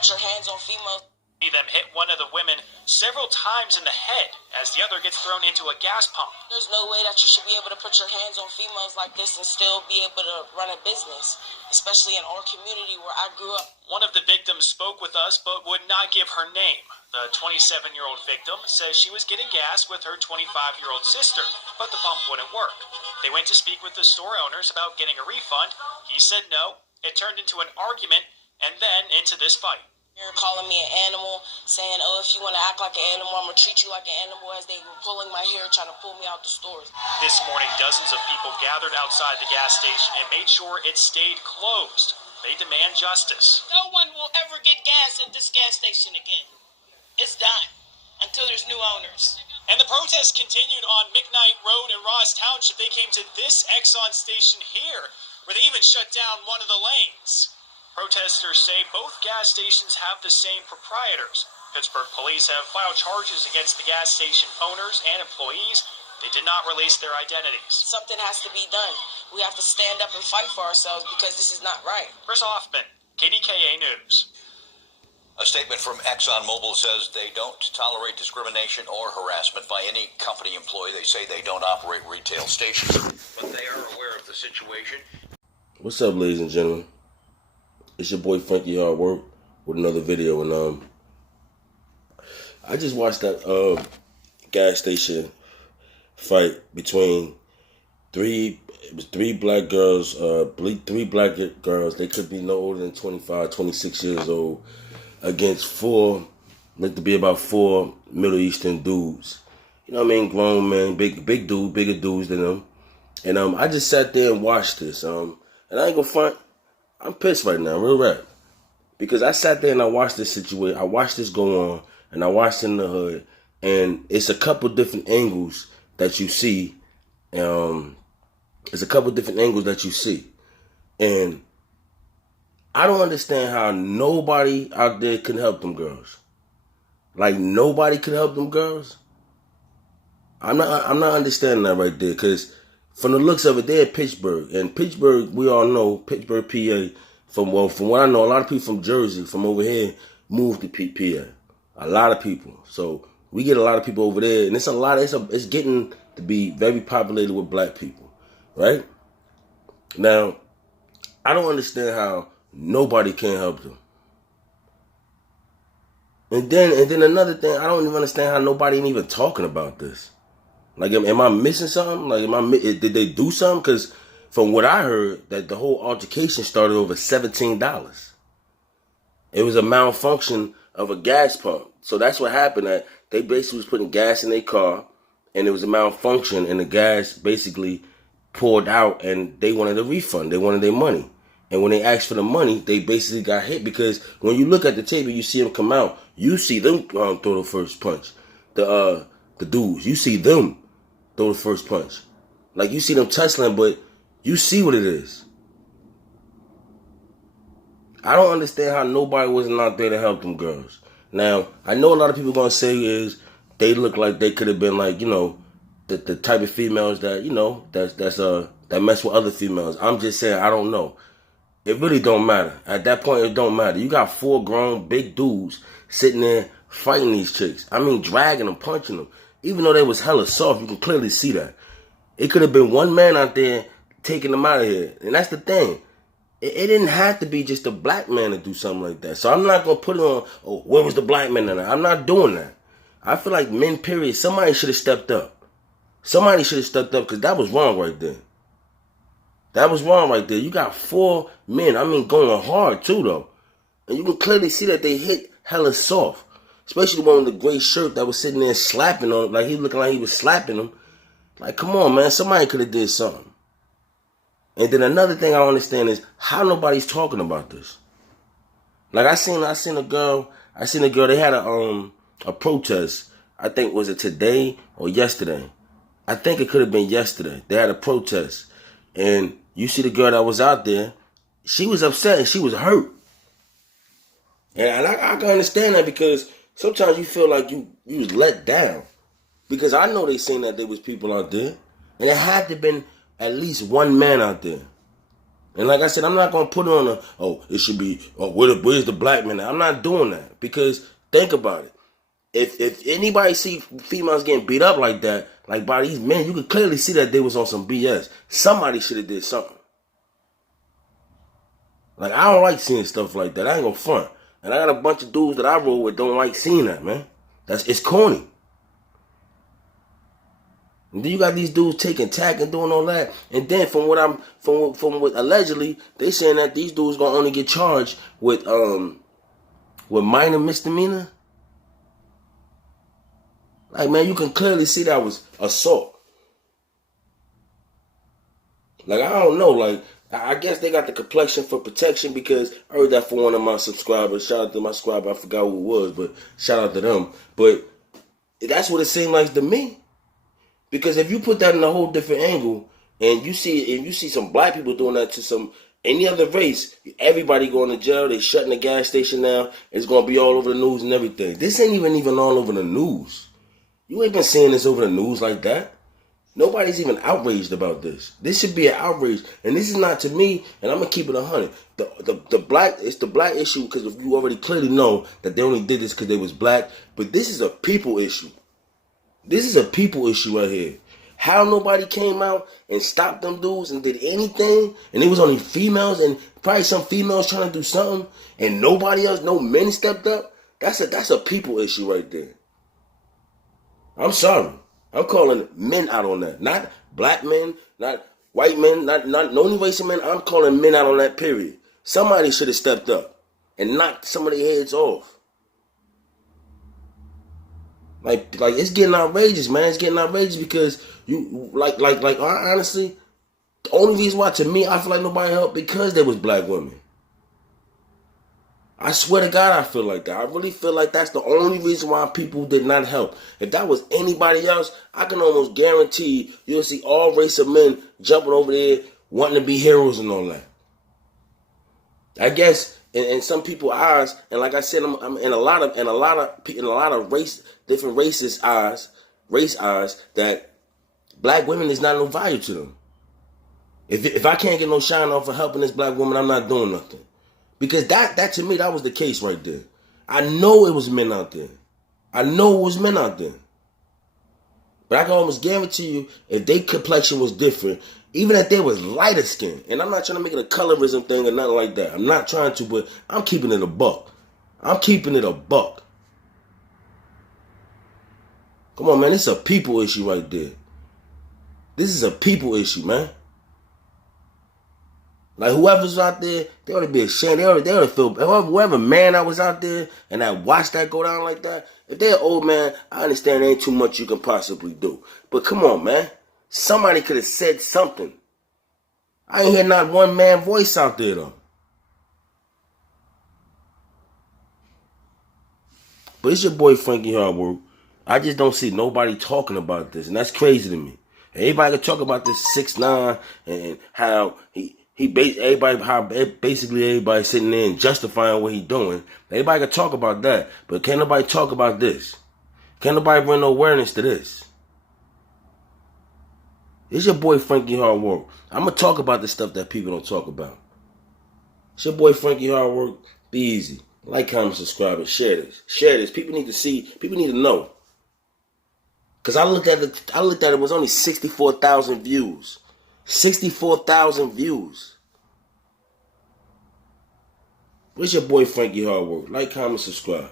Put your hands on females. See them hit one of the women several times in the head as the other gets thrown into a gas pump. There's no way that you should be able to put your hands on females like this and still be able to run a business, especially in our community where I grew up. One of the victims spoke with us but would not give her name. The 27-year-old victim says she was getting gas with her 25-year-old sister, but the pump wouldn't work. They went to speak with the store owners about getting a refund. He said no. It turned into an argument and then into this fight. They're calling me an animal, saying, oh, if you want to act like an animal, I'm going to treat you like an animal, as they were pulling my hair, trying to pull me out the stores. This morning, dozens of people gathered outside the gas station and made sure it stayed closed. They demand justice. No one will ever get gas at this gas station again. It's done until there's new owners. And the protests continued on McKnight Road in Ross Township. They came to this Exxon station here, where they even shut down one of the lanes. Protesters say both gas stations have the same proprietors. Pittsburgh police have filed charges against the gas station owners and employees. They did not release their identities. Something has to be done. We have to stand up and fight for ourselves because this is not right. Chris Hoffman, KDKA News. A statement from Exxon Mobil says they don't tolerate discrimination or harassment by any company employee. They say they don't operate retail stations, but they are aware of the situation. What's up, ladies and gentlemen? It's your boy Frankiehardworkshow with another video, and I just watched that gas station fight between three black girls. Three black girls. They could be no older than 25, 26 years old, against four, look to be about four Middle Eastern dudes. You know what I mean? Grown men, big dude, bigger dudes than them. And I just sat there and watched this. And I ain't gonna front. I'm pissed right now, real rap. Because I sat there and I watched this situation. I watched this go on, and I watched it in the hood. And it's a couple different angles that you see. It's a couple different angles that you see. And I don't understand how nobody out there can help them girls. Like, nobody can help them girls. I'm not understanding that right there, because from the looks of it, they're at Pittsburgh. And Pittsburgh, we all know, Pittsburgh, PA, from what I know, a lot of people from Jersey, from over here, moved to PA. A lot of people. So we get a lot of people over there, and it's getting to be very populated with black people, right? Now, I don't understand how nobody can help them. And then another thing, I don't even understand how nobody ain't even talking about this. Like, am I missing something? Like, did they do something? Because from what I heard, that the whole altercation started over $17. It was a malfunction of a gas pump. So that's what happened. That they basically was putting gas in their car, and it was a malfunction, and the gas basically poured out, and they wanted a refund. They wanted their money. And when they asked for the money, they basically got hit, because when you look at the table, you see them come out. You see them throw the first punch. The dudes, you see them throw the first punch. Like, you see them tussling, but you see what it is. I don't understand how nobody wasn't out there to help them girls. Now, I know a lot of people going to say is they look like they could have been, like, you know, the type of females that, you know, that mess with other females. I'm just saying, I don't know. It really don't matter. At that point, it don't matter. You got four grown big dudes sitting there fighting these chicks. I mean, dragging them, punching them. Even though they was hella soft, you can clearly see that. It could have been one man out there taking them out of here. And that's the thing. It didn't have to be just a black man to do something like that. So I'm not going to put it on, oh, where was the black man in that? I'm not doing that. I feel like men, period, somebody should have stepped up. Somebody should have stepped up, because that was wrong right there. That was wrong right there. You got four men, I mean, going hard too, though. And you can clearly see that they hit hella soft. Especially the one with the gray shirt that was sitting there slapping on, like he looking like he was slapping them. Like, come on, man, somebody could have did something. And then another thing I don't understand is how nobody's talking about this. Like, I seen a girl, they had a protest. I think, was it today or yesterday? I think it could have been yesterday. They had a protest. And you see the girl that was out there, she was upset and she was hurt. And I can understand that, because sometimes you feel like you was let down. Because I know they seen that there was people out there. And there had to have been at least one man out there. And like I said, I'm not going to put it on it should be, where's the black man? I'm not doing that. Because think about it. If anybody see females getting beat up like that, like by these men, you could clearly see that they was on some BS. Somebody should have did something. Like, I don't like seeing stuff like that. I ain't gonna front. And I got a bunch of dudes that I roll with don't like seeing that, man. It's corny. And then you got these dudes taking tack and doing all that. And then from what allegedly, they saying that these dudes gonna only get charged with minor misdemeanor. Like, man, you can clearly see that was assault. Like, I don't know. Like, I guess they got the complexion for protection, because I heard that from one of my subscribers. Shout out to my subscriber. I forgot who it was, but shout out to them. But that's what it seemed like to me. Because if you put that in a whole different angle, and you see some black people doing that to any other race, everybody going to jail. They shutting the gas station down. It's going to be all over the news and everything. This ain't even all over the news. You ain't been seeing this over the news like that. Nobody's even outraged about this. This should be an outrage. And this is not, to me, and I'm going to keep it 100. It's the black issue, because you already clearly know that they only did this because they was black. But this is a people issue. This is a people issue right here. How nobody came out and stopped them dudes and did anything, and it was only females, and probably some females trying to do something, and nobody else, no men stepped up. That's a people issue right there. I'm sorry. I'm calling men out on that. Not black men, not white men, not no race of men. I'm calling men out on that, period. Somebody should have stepped up and knocked some of their heads off. Like it's getting outrageous, man. It's getting outrageous because you honestly, the only reason why, to me, I feel like nobody helped, because there was black women. I swear to God, I feel like that. I really feel like that's the only reason why people did not help. If that was anybody else, I can almost guarantee you'll see all race of men jumping over there wanting to be heroes and all that. I guess in some people's eyes, and like I said, I'm in a lot of different race eyes, that black women is not no value to them. If I can't get no shine off for helping this black woman, I'm not doing nothing. Because that to me, that was the case right there. I know it was men out there. But I can almost guarantee you, if their complexion was different, even if they was lighter skin, and I'm not trying to make it a colorism thing or nothing like that. I'm not trying to, but I'm keeping it a buck. Come on, man. This is a people issue right there. This is a people issue, man. Like, whoever's out there, they ought to be ashamed. They ought to feel, whoever man that was out there and that watched that go down like that, if they're an old man, I understand there ain't too much you can possibly do. But come on, man. Somebody could have said something. I ain't hear not one man voice out there, though. But it's your boy, Frankiehardworkshow. I just don't see nobody talking about this, and that's crazy to me. Everybody can talk about this 6ix9ine and how basically everybody sitting there and justifying what he doing. Everybody can talk about that, but can't nobody talk about this. Can't nobody bring no awareness to this. It's your boy Frankiehardworkshow. I'm gonna talk about the stuff that people don't talk about. It's your boy Frankiehardworkshow. Be easy. Like, comment, subscribe, and share this. Share this. People need to see. People need to know. Cause I looked at it. It was only 64,000 views. 64,000 views. Where's your boy Frankiehardworkshow? Like, comment, subscribe.